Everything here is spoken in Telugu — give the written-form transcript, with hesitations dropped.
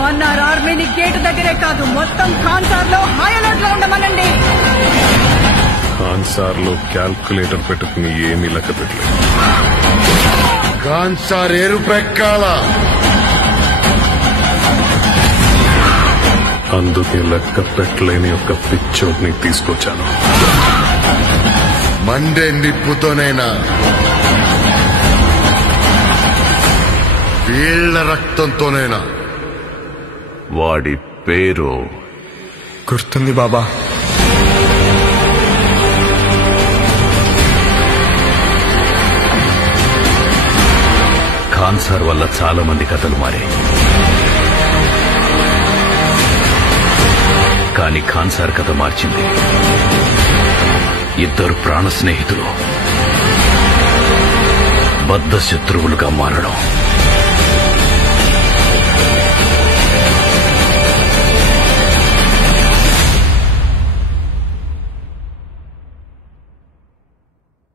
మన్నార్ ఆర్మీని గేటు దగ్గరే కాదు మొత్తం ఖాన్సార్ లో హై అలర్ట్ లో ఉండమనండి. ఖాన్సార్ లో క్యాల్కులేటర్ పెట్టుకుని ఏమీ లెక్క పెట్టలేదు. ఖాన్సార్ ఎరుపెక్కాల, అందుకే లెక్క పెట్టలేని ఒక పిచ్చోడ్ని తీసుకొచ్చాను. మండే నిప్పుతోనైనా వీళ్ల రక్తంతోనైనా. వాడి పేరు గుర్తుంది బాబా. ఖాన్సార్ వల్ల చాలా మంది కథలు మారాయి. కానీ ఖాన్సార్ కథ మార్చింది ఇద్దరు ప్రాణ స్నేహితులు బద్ధ శత్రువులుగా మారడం.